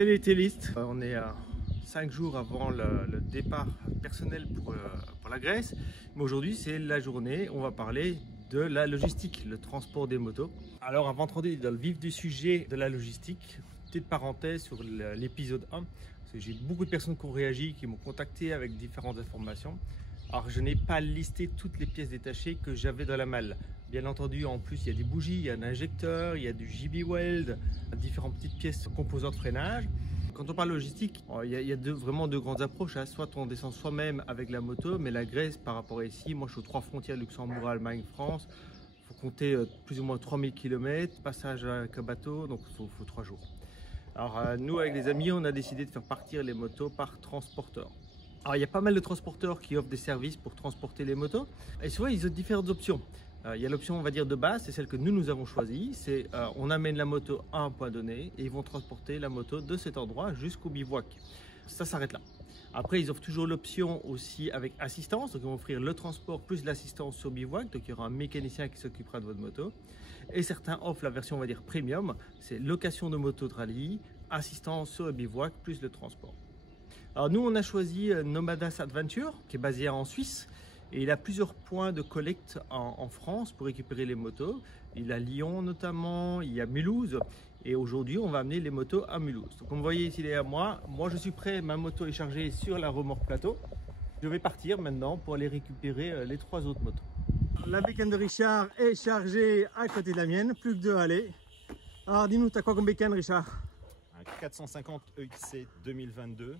Salut les télistes, on est à 5 jours avant le départ personnel pour la Grèce. Mais aujourd'hui c'est la journée, on va parler de la logistique, le transport des motos. Alors avant de rentrer dans le vif du sujet de la logistique, petite parenthèse sur l'épisode 1, parce que j'ai beaucoup de personnes qui ont réagi, qui m'ont contacté avec différentes informations. Alors je n'ai pas listé toutes les pièces détachées que j'avais dans la malle. Bien entendu, en plus il y a des bougies, il y a un injecteur, il y a du JB Weld, différentes petites pièces composants de freinage. Quand on parle logistique, il y a vraiment deux grandes approches. Soit on descend soi-même avec la moto, mais la Grèce par rapport à ici, moi je suis aux 3 frontières, Luxembourg, Allemagne, France. Il faut compter plus ou moins 3000 km, passage avec un bateau, donc il faut 3 jours. Alors nous avec les amis, on a décidé de faire partir les motos par transporteur. Alors il y a pas mal de transporteurs qui offrent des services pour transporter les motos et souvent ils ont différentes options. Il y a l'option on va dire de base, c'est celle que nous avons choisie, c'est on amène la moto à un point donné et ils vont transporter la moto de cet endroit jusqu'au bivouac. Ça s'arrête là. Après ils offrent toujours l'option aussi avec assistance, donc ils vont offrir le transport plus l'assistance sur bivouac, donc il y aura un mécanicien qui s'occupera de votre moto. Et certains offrent la version on va dire premium, c'est location de moto de rallye, assistance sur le bivouac plus le transport. Alors nous on a choisi Nomadas Adventure qui est basé en Suisse et il a plusieurs points de collecte en France pour récupérer les motos. Il a Lyon notamment, il y a Mulhouse et aujourd'hui on va amener les motos à Mulhouse. Donc comme vous voyez ici derrière moi, je suis prêt, ma moto est chargée sur la remorque plateau. Je vais partir maintenant pour aller récupérer les 3 autres motos. La bécane de Richard est chargée à côté de la mienne, plus que 2 à aller. Alors dis-nous, t'as quoi comme bécane Richard? Un 450 EXC 2022.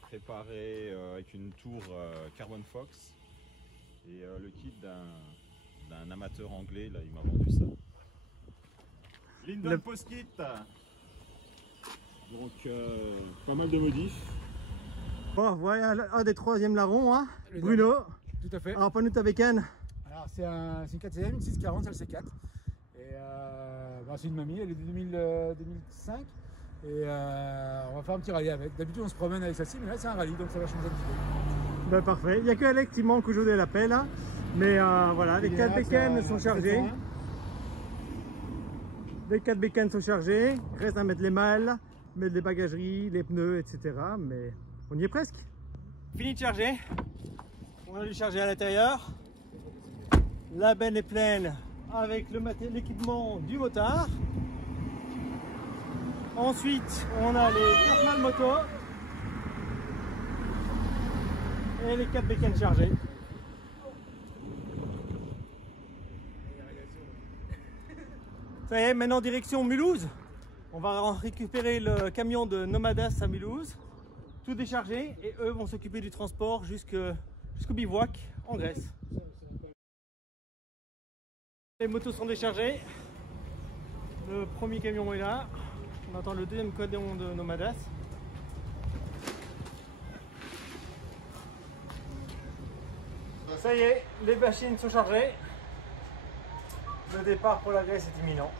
Préparé avec une tour Carbon Fox et le kit d'un amateur anglais, là il m'a vendu ça. Lindon Post Kit. Donc pas mal de modifs. Bon, voilà un des 3e larrons, hein, Bruno. Tout à fait. Alors pas nous ta bécane. Alors c'est une 4CM, une 640, c'est le C4. Et c'est une mamie, elle est de 2005. Et on va faire un petit rallye avec. D'habitude on se promène avec celle-ci, mais là c'est un rallye donc ça va changer un petit peu. Ben, parfait. Il n'y a que Alex qui manque aujourd'hui à l'appel. Hein. Mais voilà, les 4 bécanes sont chargées. Les 4 bécanes sont chargées. Il reste à mettre les malles, mettre les bagageries, les pneus, etc. Mais on y est presque. Fini de charger. On a dû charger à l'intérieur. La benne est pleine avec l'équipement du motard. Ensuite, on a les 4 malles moto et les 4 bécanes chargées. Ça y est, maintenant direction Mulhouse. On va récupérer le camion de Nomadas à Mulhouse, tout déchargé, et eux vont s'occuper du transport jusqu'au bivouac en Grèce. Les motos sont déchargées. Le premier camion est là. On attend le 2e camion de Nomadas. Ça y est, les machines sont chargées. Le départ pour la Grèce est imminent.